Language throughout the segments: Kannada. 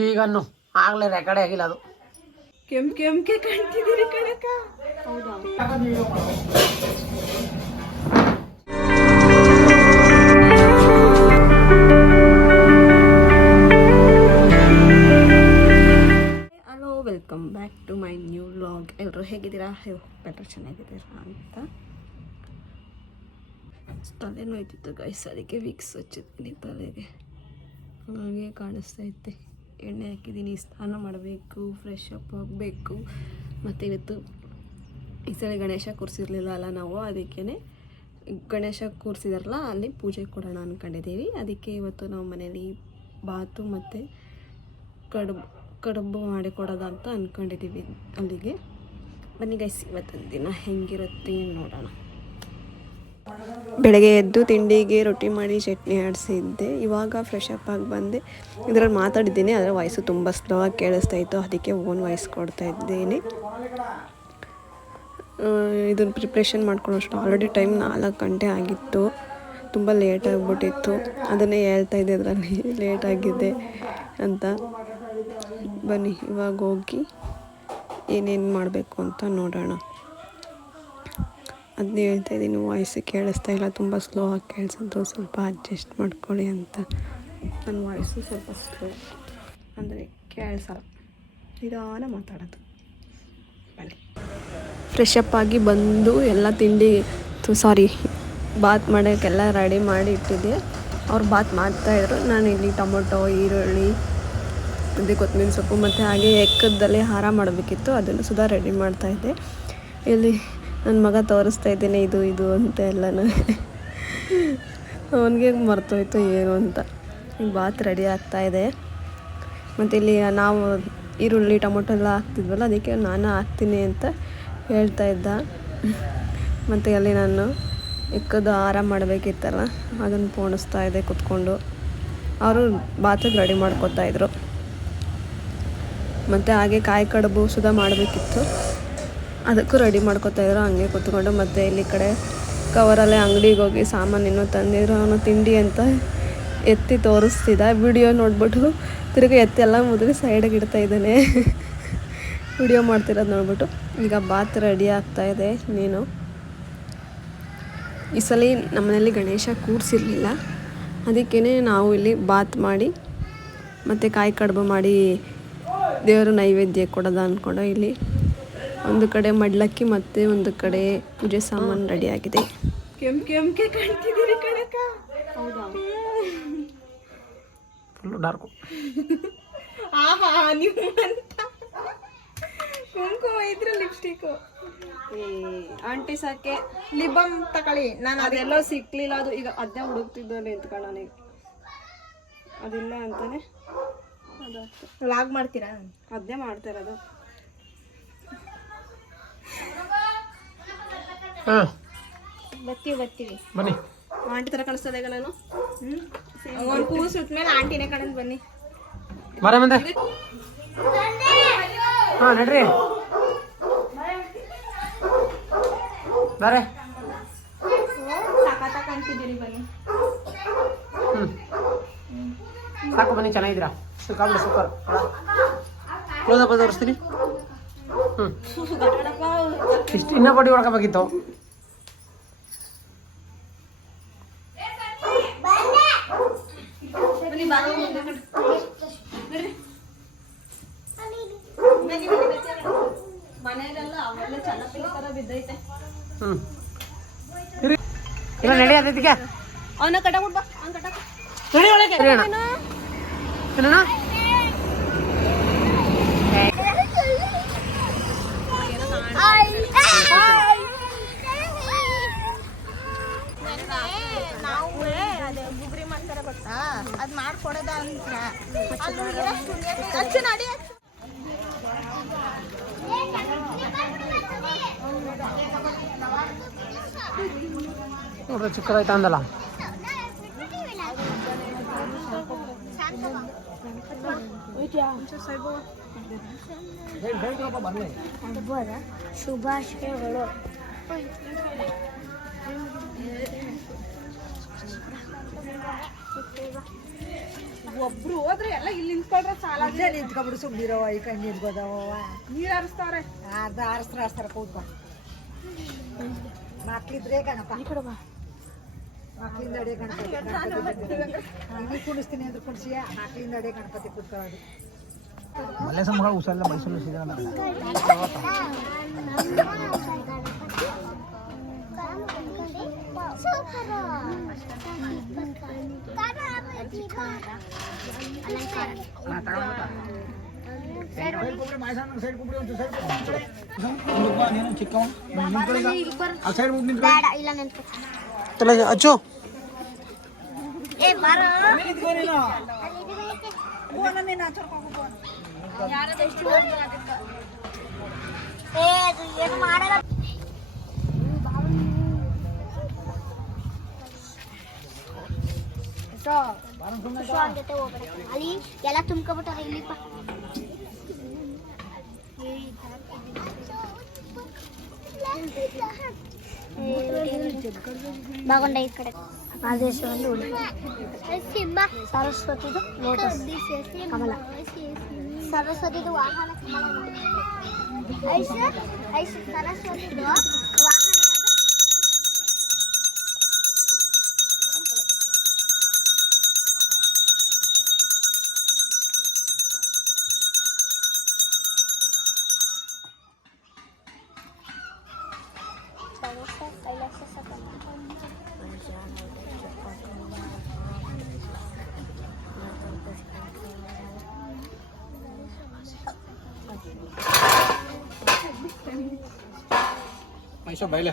ಈಗನ್ನು ಆಗಲೇ ರೆಕಾರ್ಡ್ ಆಗಿಲ್ಲ ಅದು. ಕೆಂಕೆ ಕಾಣ್ತಿದ್ದೀರಿ ಕಣಕ್ಕ. ಹೌದಾ? Hello, welcome back to my new vlog. ಎಲ್ಲರೂ ಹೇಗಿದ್ದೀರಾ? ಬೆಟರ್ ಚೆನ್ನಾಗಿದ್ದೀರಾ ಅಂತ. ತಲೆ ನೋಯ್ತಿತ್ತು ಗೈಸ್, ಅದಕ್ಕೆ ವಿಕ್ಸ್ ಹಚ್ಚಿದ್ದೀನಿ ತಲೆಗೆ. ಹಾಗೆ ಕಾಣಿಸ್ತಾ ಇತ್ತೆ. ಎಣ್ಣೆ ಹಾಕಿದ್ದೀನಿ, ಸ್ನಾನ ಮಾಡಬೇಕು, ಫ್ರೆಶ್ ಅಪ್ ಆಗಬೇಕು. ಮತ್ತು ಇವತ್ತು ಈ ಸಲ ಗಣೇಶ ಕೂರಿಸಿರ್ಲಿಲ್ಲ ಅಲ್ಲ ನಾವು, ಅದಕ್ಕೇ ಗಣೇಶ ಕೂರಿಸಿದಾರಲ್ಲ ಅಲ್ಲಿ ಪೂಜೆ ಕೊಡೋಣ ಅಂದ್ಕೊಂಡಿದ್ದೀವಿ. ಅದಕ್ಕೆ ಇವತ್ತು ನಾವು ಮನೇಲಿ ಬಾತು ಮತ್ತು ಕಡುಬು ಮಾಡಿಕೊಡೋದ ಅಂತ ಅಂದ್ಕೊಂಡಿದ್ದೀವಿ. ಅಲ್ಲಿಗೆ ಬನ್ನಿ ಗೈಸ್, ಇವತ್ತಿನ ದಿನ ಹೆಂಗಿರುತ್ತೆ ನೋಡೋಣ. ಬೆಳಗ್ಗೆ ಎದ್ದು ತಿಂಡಿಗೆ ರೊಟ್ಟಿ ಮಾಡಿ ಚಟ್ನಿ ಆಡಿಸಿದ್ದೆ. ಇವಾಗ ಫ್ರೆಶ್ ಅಪ್ ಆಗಿ ಬಂದೆ. ಇದರಲ್ಲಿ ಮಾತಾಡಿದ್ದೀನಿ, ಅದರ ವಾಯ್ಸು ತುಂಬ ಸ್ಲೋ ಆಗಿ ಕೇಳಿಸ್ತಾ ಇತ್ತು, ಅದಕ್ಕೆ ಓನ್ ವಾಯ್ಸ್ ಕೊಡ್ತಾ ಇದ್ದೀನಿ. ಇದನ್ನು ಪ್ರಿಪ್ರೇಷನ್ ಮಾಡ್ಕೊಳ್ಳೋಷ್ಟು ಆಲ್ರೆಡಿ ಟೈಮ್ 4 ಗಂಟೆ ಆಗಿತ್ತು. ತುಂಬ ಲೇಟ್ ಆಗಿಬಿಟ್ಟಿತ್ತು. ಅದನ್ನೇ ಹೇಳ್ತಾ ಇದ್ದೆ ಅದರಲ್ಲಿ ಲೇಟ್ ಆಗಿದೆ ಅಂತ. ಬನ್ನಿ ಇವಾಗ ಹೋಗಿ ಏನೇನು ಮಾಡಬೇಕು ಅಂತ ನೋಡೋಣ. ಅದನ್ನೇ ಹೇಳ್ತಾ ಇದ್ದೀನಿ, ವಾಯ್ಸ್ ಕೇಳಿಸ್ತಾ ಇಲ್ಲ, ತುಂಬ ಸ್ಲೋ ಆಗಿ ಕೇಳಿಸೋದು, ಸ್ವಲ್ಪ ಅಡ್ಜಸ್ಟ್ ಮಾಡ್ಕೊಳ್ಳಿ ಅಂತ. ನನ್ನ ವಾಯ್ಸು ಸ್ವಲ್ಪ ಸ್ಲೋ ಅಂದರೆ ಕೇಳಿಸಲ್ಲ, ನಿಧಾನ ಮಾತಾಡೋದು. ಬನ್ನಿ. ಫ್ರೆಶ್ ಅಪ್ ಆಗಿ ಬಂದು ಎಲ್ಲ ತಿಂಡಿ ಬಾತ್ ಮಾಡೋಕ್ಕೆಲ್ಲ ರೆಡಿ ಮಾಡಿ ಇಟ್ಟಿದ್ದೆ. ಅವ್ರು ಬಾತ್ ಮಾಡ್ತಾಯಿದ್ರು. ನಾನು ಇಲ್ಲಿ ಟೊಮೊಟೊ, ಈರುಳ್ಳಿ ಮತ್ತು ಕೊತ್ತಂಬರಿ ಸೊಪ್ಪು ಮತ್ತು ಹಾಗೆ ಎಕ್ಕದಲ್ಲಿ ಹಾರ ಮಾಡಬೇಕಿತ್ತು, ಅದನ್ನು ಸುಧಾ ರೆಡಿ ಮಾಡ್ತಾಯಿದ್ದೆ. ಇಲ್ಲಿ ನನ್ನ ಮಗ ತೋರಿಸ್ತಾ ಇದ್ದೇನೆ ಇದು ಅಂತ ಎಲ್ಲನೂ. ಅವನಿಗೆ ಮರ್ತೋಯ್ತು ಏನು ಅಂತ. ಈಗ ಬಾತ್ ರೆಡಿ ಆಗ್ತಾಯಿದೆ. ಮತ್ತು ಇಲ್ಲಿ ನಾವು ಈರುಳ್ಳಿ ಟೊಮೊಟೊ ಎಲ್ಲ ಹಾಕ್ತಿದ್ವಲ್ಲ, ಅದಕ್ಕೆ ನಾನು ಹಾಕ್ತೀನಿ ಅಂತ ಹೇಳ್ತಾ ಇದ್ದ. ಮತ್ತು ಅಲ್ಲಿ ನಾನು ಎಕ್ಕದ ಹಾರ ಮಾಡಬೇಕಿತ್ತಲ್ಲ, ಅದನ್ನು ಪೋಣಿಸ್ತಾ ಇದ್ದೆ ಕೂತ್ಕೊಂಡು. ಅವರು ಬಾತಿಗೆ ರೆಡಿ ಮಾಡ್ಕೊತಾಯಿದ್ರು. ಮತ್ತು ಹಾಗೆ ಕಾಯಿ ಕಡುಬು ಸುಧಾ ಮಾಡಬೇಕಿತ್ತು, ಅದಕ್ಕೂ ರೆಡಿ ಮಾಡ್ಕೊತಾಯಿದ್ರು ಹಂಗೆ ಕೂತ್ಕೊಂಡು. ಮತ್ತು ಇಲ್ಲಿ ಕಡೆ ಕವರಲ್ಲೇ ಅಂಗಡಿಗೆ ಹೋಗಿ ಸಾಮಾನು ಇನ್ನೂ ತಂದಿದ್ರು. ಅವನು ತಿಂಡಿ ಅಂತ ಎತ್ತಿ ತೋರಿಸ್ತಿದ್ದ. ವಿಡಿಯೋ ನೋಡ್ಬಿಟ್ಟು ತಿರುಗಿ ಎತ್ತಿ ಎಲ್ಲ ಮುದುರಿ ಸೈಡಿಗೆ ಇಡ್ತಾ ಇದ್ದಾನೆ. ವಿಡಿಯೋ ಮಾಡ್ತಿರೋದು ನೋಡ್ಬಿಟ್ಟು. ಈಗ ಬಾತ್ ರೆಡಿ ಆಗ್ತಾಯಿದೆ. ಈ ಸಲ ನಮ್ಮನೇಲಿ ಗಣೇಶ ಕೂರಿಸಿರ್ಲಿಲ್ಲ, ಅದಕ್ಕೇ ನಾವು ಇಲ್ಲಿ ಬಾತ್ ಮಾಡಿ ಮತ್ತು ಕಾಯಿ ಕಡುಬು ಮಾಡಿ ದೇವರು ನೈವೇದ್ಯ ಕೊಡೋದ ಅಂದ್ಕೊಂಡು ಇಲ್ಲಿ ಒಂದು ಕಡೆ ಮಡ್ಲಕ್ಕಿ ಮತ್ತು ಒಂದು ಕಡೆ ಪೂಜೆ ಸಾಮಾನು ರೆಡಿ ಆಗಿದೆ. ಕೆಂಕೆ ಕಾಣ್ತಿದ್ದೀರಿ ಕಣಕ್ಕ. ಹೌದಾ? Full dark. ಆಹಾ, ನೀವು ಅಂತ ಕುಂಕುಮ ಇದ್ರೆ ಲಿಪ್ಸ್ಟಿಕ್ಕು. ಆಂಟಿ ಸಾಕೆ ಲಿಬಮ್ ತಗೊಳ್ಳಿ. ನಾನು ಅದೆಲ್ಲ ಸಿಕ್ಲಿಲ್ಲ, ಅದು ಈಗ ಅದನ್ನೇ ಹುಡುಕ್ತಿದ್ದಲ್ಲಿ ನಿಂತ್ಕೊಂಡು ನನಗೆ ಅದಿಲ್ಲ ಅಂತಾನೆ ಅದಾಗ್ತದೆ. ಲಾಗ್ ಮಾಡ್ತೀರಾ? ಅದನ್ನೇ ಮಾಡ್ತಾ ಇರೋದು. ಬರ್ತೀವಿ ಬನ್ನಿ. ಆಂಟಿ ತರ ಕಾಣಿಸ್ತದೆ ಈಗ ನಾನು. ಒಂದು ಕೂಸು ಸುತ್ತಮೇಲೆ ಆಂಟಿನೇ ಕಣಂದ್. ಬನ್ನಿ ಬರ ಮುಂದೆ. ಹಾಂ ನಡ್ರಿ ಬರೇ. ಸಾಕಾತ ಕಾಣ್ತಿದ್ದೀರಿ. ಬನ್ನಿ. ಸಾಕು ಬನ್ನಿ, ಚೆನ್ನಾಗಿದ್ದೀರಾ? ಸುಖ ಸೂಪರ್. ಕ್ಲೋಸಪ್ ತೋರಿಸ್ತೀನಿ. ಇಷ್ಟು ಇನ್ನೂ ಬಡ್ಡಿ ಹೊಡ್ಕೋಬೇಕಿತ್ತು. ಮನೆಯಲ್ಲೆಲ್ಲ ಅವೆಲ್ಲ ಚೆನ್ನಾಗಿ ತರ ಬಿದ್ದೈತೆ. ನಡಿ ಅದಕ್ಕೆ ಅವನ ಕಟ್ಟಾಕ್ಬಿಡ್ಬ. ಅವ್ನ ಕಟ್ಟಾಕ ನಡಿ ಒಳಗೆ. ನಾವು ಅದೇ ಗುಬ್ರಿ ಮಾಡ್ತಾರೆ ಗೊತ್ತಾ, ಅದ್ ಮಾಡ್ಕೊಡೋದ ಅಂತ. ನೋಡ್ರಿ ಚಿಕ್ಕದಾಯ್ತಾ ಅಂದಲ್ಲ. ಶುಭಾಶಯಗಳು. ಒಬ್ರು ಹೋದ್ರೆ ಎಲ್ಲ ಇಲ್ಲಿ ನಿಂತ್ಕೊಂಡ್ರೆ ಸಾಲ ನಿಂತ್ಕೊಬಿಡು ಸುಮ್ಮನಿರೋ ಈ ಕಣ್ಣು ನಿಂತ್ಕೋದವ ನೀರು ಹರಿಸ್ತಾವ್ರೆ ಅರ್ಧ ಆರಿಸ್ತಾರ ಕೂತ್ಕೊ ಮಕ್ಳಿದ್ರೆ ಕಣಪ್ಪ ಈ ಕಡೆ ಬಾ ಮಕ್ಳಿಂದ ಅಡೆ ಗಣಪತಿ ನೀ ಕುಣಿಸ್ತೀನಿ ಅಂದ್ರೆ ಕುಣಿಸಿಯ ಮಕ್ಳಿಂದ ಅಡೆ ಗಣಪತಿ ಕೂತ್ಕೊಳ್ಳೋದು ಮಲ್ಲೇಶ ಮಗಳು ಹುಷಾರಿಲ್ಲ ಮೈಸೂರು ಚಿಕ್ಕವ ಅಚ್ಚು ಅಲ್ಲಿ ಎಲ್ಲ ತುಂಬ್ಕೊಬಿಟ್ಟಾರ ಇಲ್ಲಿಪ್ಪ ಬಾಗೊಂಡ ಈ ಕಡೆ ಮಾದೇಶ್ವರ ಸಿಂಹ ಸರಸ್ವತಿದು ಲೋಟಸ್ ಕಮಲ ಸರಸ್ವತಿದು ವಾಹನ ಕಮಲ ಸರಸ್ವತಿದು ವಾಹನ ಮೈಸೂರು ಬೈಲೆ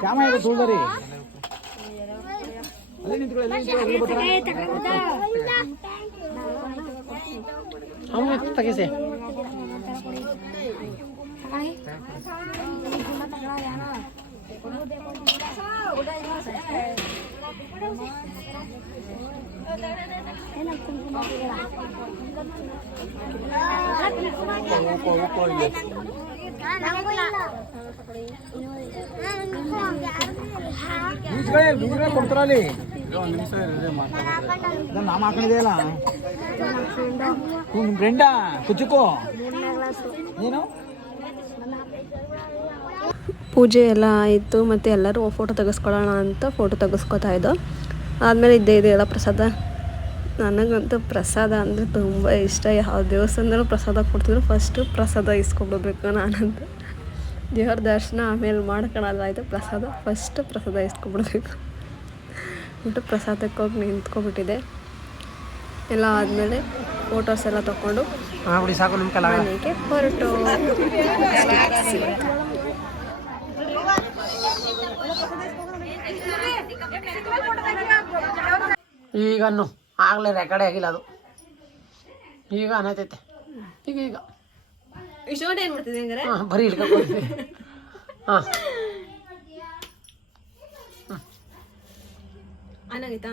ಶ್ಯಾಮ ಇದೆ ತುಳ್ದರಿ ಅಲ್ಲೇ ನಿಂತ್ಕೊಳ್ಳಿ ತೆಗಿಸಿ ಕೊಡ್ತಾರಲ್ಲಿ ನಾಮ ಹಾಕೊಂಡಿದೆಯಲ್ಲ ನಿಮ್ಮ ಫ್ರೆಂಡಾ ಕುಚ್ಚುಕೋ ಏನು ಪೂಜೆ ಎಲ್ಲ ಆಯಿತು ಮತ್ತು ಎಲ್ಲರೂ ಫೋಟೋ ತೆಗೆಸ್ಕೊಳ್ಳೋಣ ಅಂತ ಫೋಟೋ ತೆಗೆಸ್ಕೊತಾ ಇದ್ದೋ. ಆದಮೇಲೆ ಇದ್ದೇ ಎಲ್ಲ ಪ್ರಸಾದ. ನನಗಂತೂ ಪ್ರಸಾದ ಅಂದರೆ ತುಂಬ ಇಷ್ಟ. ಯಾವ ದೇವಸ್ಥಾನದಲ್ಲೂ ಪ್ರಸಾದ ಕೊಡ್ತಿದ್ರು ಫಸ್ಟು ಪ್ರಸಾದ ಇಸ್ಕೊಬಿಡ್ಬೇಕು ನಾನಂತ. ದೇವ್ರ ದರ್ಶನ ಆಮೇಲೆ ಮಾಡ್ಕೊಳ್ಳೋದಾಯಿತು, ಪ್ರಸಾದ ಫಸ್ಟ್ ಪ್ರಸಾದ ಇಸ್ಕೊಬಿಡ್ಬೇಕು ಬಿಟ್ಟು ಪ್ರಸಾದಕ್ಕೆ ಹೋಗಿ ನಿಂತ್ಕೊಬಿಟ್ಟಿದೆ. ಎಲ್ಲ ಆದಮೇಲೆ ಫೋಟೋಸ್ ಎಲ್ಲ ತೊಗೊಂಡು ಬಿಡಿ ಸಾಕು ನಿಮ್ಮ ಕಲ ಮನೆಗೆ ಹೊರಟು ಈಗ ಅನ್ನು ಆಗಲೇ ರೆಕಾರ್ಡೇ ಆಗಿಲ್ಲ ಅದು ಈಗ ಅನ್ನತೈತೆ ಈಗ ಈಗ ಇಷ್ಟೊಂದು ಏನು ಮಾಡ್ತಿದ್ದೆ ಹಂಗಾರೆ ಹಾಂ ಬರೀ ಇಟ್ಕೊಳ್ತೀವಿ ಹಾಂ ಅನ್ನಾಗೈತಾ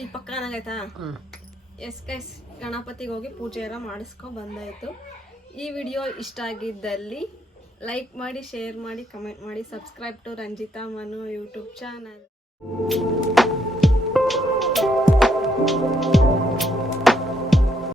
ಈಗ ಪಕ್ಕ ಅನ್ನಾಗೈತಾ ಹ್ಞೂ ಎಸ್ ಗೈಸ್ ಗಣಪತಿಗೆ ಹೋಗಿ ಪೂಜೆ ಎಲ್ಲ ಮಾಡಿಸ್ಕೊಂಡು ಬಂದಾಯಿತು. ಈ ವಿಡಿಯೋ ಇಷ್ಟ ಆಗಿದ್ದಲ್ಲಿ ಲೈಕ್ ಮಾಡಿ, ಶೇರ್ ಮಾಡಿ, ಕಮೆಂಟ್ ಮಾಡಿ, subscribe to Ranjita Manu YouTube channel.